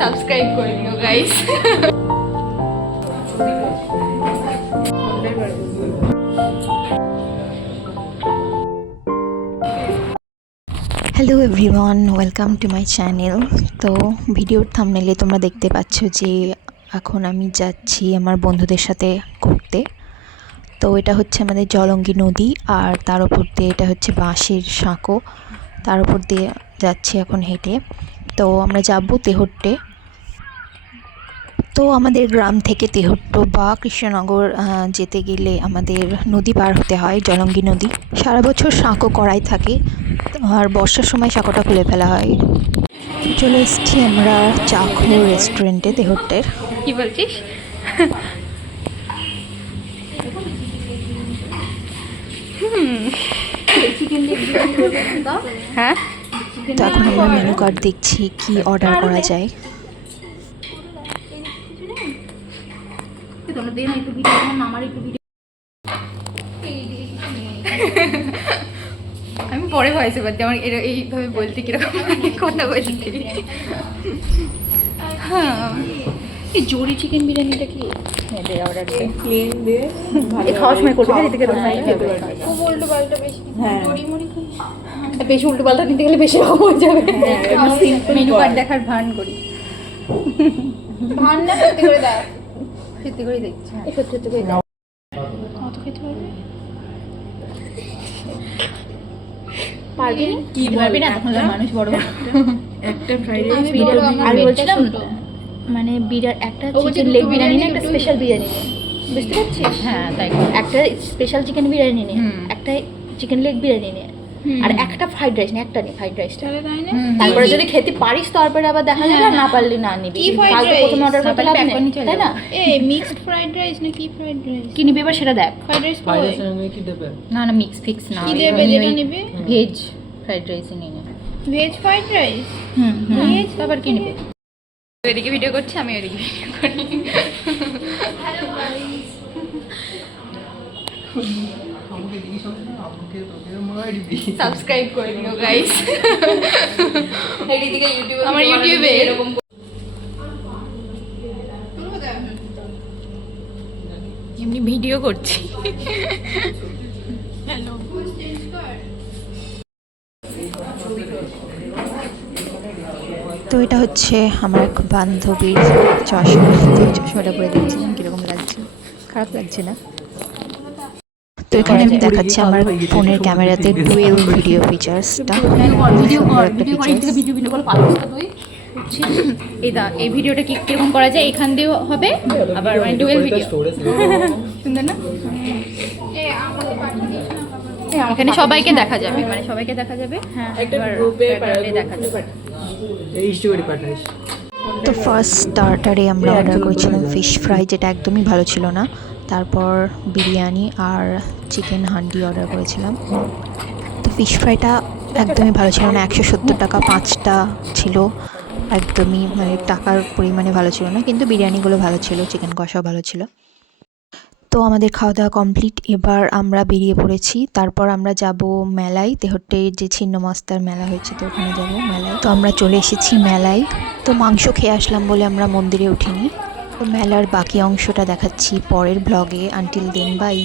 Subscribe করে দিও guys. Hello everyone, welcome to my channel. তো ভিডিওর থাম্বনেলে তোমরা দেখতে পাচ্ছ যে এখন আমি যাচ্ছি আমার বন্ধুদের সাথে ঘুরতে। তো এটা হচ্ছে আমাদের জলঙ্গি নদী, আর তার উপর দিয়ে এটা হচ্ছে বাঁশের সাঁকো, তার উপর দিয়ে যাচ্ছি এখন হেঁটে। তো আমরা যাব তেহট্টে। তো আমাদের গ্রাম থেকে তেহট্ট বা কৃষ্ণনগর যেতে গেলে আমাদের নদী পার হতে হয়, জলঙ্গি নদী। সারা বছর সাঁকো করাই থাকে, আর বর্ষার সময় সাঁকোটা খুলে ফেলা হয়। চলে এসেছি আমরা চাখো রেস্টুরেন্টে তেহট্টের। কি বলছিস? হ্যাঁ, তো এখন আমরা মেনু কার্ড দেখছি কি অর্ডার করা যায়। আমি পরে ভয়েসে পাচ্ছি আমার এইভাবে বলতে কিরকম কথা বলছি। হ্যাঁ, এই জরি চিকেন বিরিয়ানিটা কি অর্ডার দে, প্লেন দে, খাওয়ার সময় করবে এদিকে খুব উল্টো পাল্টা বেশি। জরি মুড়ি বেশি উল্টো পাল্টা নিতে গেলে বেশি হয়ে যাবে। মেনু কার্ড দেখার ভান করি, ভান না সত্যি করে দেখ, সত্যি করে দেখছি, সত্যি সত্যি করে দাও। কত খেতে পারবে? পারবি না? কি পারবি না? তখন মানুষ বড় একটা ফ্রাইড রাইস আমি বলছিলাম, মানে বিরিয়ানি একটা চিকেন লেগ বিরিয়ানি না, একটা স্পেশাল বিরিয়ানি বুঝতে পারছিস? হ্যাঁ তাই, একটা স্পেশাল চিকেন বিরিয়ানি নে, একটা চিকেন লেগ বিরিয়ানি নে, আর একটা ফ্রাইড রাইস নে, একটা নে ফ্রাইড রাইসটা। তারপরে যদি খেতে পারিস তারপরে আবার দেখা যাবে, না পারলি না নিবি। কালকে প্রথমে অর্ডার করতে লাভ নেই, তাই না? মিক্সড ফ্রাইড রাইস না কি ফ্রাইড রাইস কি নিবি এবার সেটা দেখ। ফ্রাইড রাইস কি দেবে? না না, মিক্স ফিক্স না, কি দেবে যেটা নিবি? ভেজ ফ্রাইড রাইসই নিয়ে নে। Veg fried rice. ভেজ আবার কি নেবে? এদিকে ভিডিও করছি, আমি ওইদিকে ভিডিও করি। হ্যালো গাইস, সাবস্ক্রাইব করে দিও গাইস। এদিকে ইউটিউবে, আমার ইউটিউবে এরকম এমনি ভিডিও করছি। হ্যালো, তো এটা হচ্ছে আমার এক বান্ধবীর চশমা। তো এই চশমাটা পরে দেখছিলাম কীরকম লাগছে, খারাপ লাগছে না? তো এখানে আমি দেখাচ্ছি আমার ফোনের ক্যামেরাতে ডুয়েল ভিডিও ফিচার্সটা। এই ভিডিওটা কিরকম করা যায়, এখান দিয়েও হবে আবার মানে ডুয়েল ভিডিও। সুন্দর না? এখানে সবাইকে দেখা যাবে, মানে সবাইকে দেখা যাবে। হ্যাঁ, একটা গ্রুপে দেখা যাবে। এই স্টোরি পাঠাইস। তো ফার্স্ট স্টার্টারে আমরা অর্ডার করেছিলাম ফিশ ফ্রাই, যেটা একদমই ভালো ছিল না। তারপর বিরিয়ানি আর চিকেন হান্ডি অর্ডার করেছিলাম। তো ফিশ ফ্রাইটা একদমই ভালো ছিল না, 170 টাকা 5টা ছিল, একদমই মানে টাকার পরিমাণে ভালো ছিল না। কিন্তু বিরিয়ানিগুলো ভালো ছিল, চিকেন কষাও ভালো ছিল। তো আমাদের খাওয়া দাওয়া কমপ্লিট, এবার আমরা বেরিয়ে পড়েছি। তারপর আমরা যাব মেলায়, তেহট্টে যে ছিন্নমস্তার মেলা হয়েছে, তো ওখানে যাব মেলায়। তো আমরা চলে এসেছি মেলায়। তো মাংস খেয়ে আসলাম বলে আমরা মন্দিরে উঠিনি। তো মেলার বাকি অংশটা দেখাচ্ছি পরের ব্লগে। Until then, by.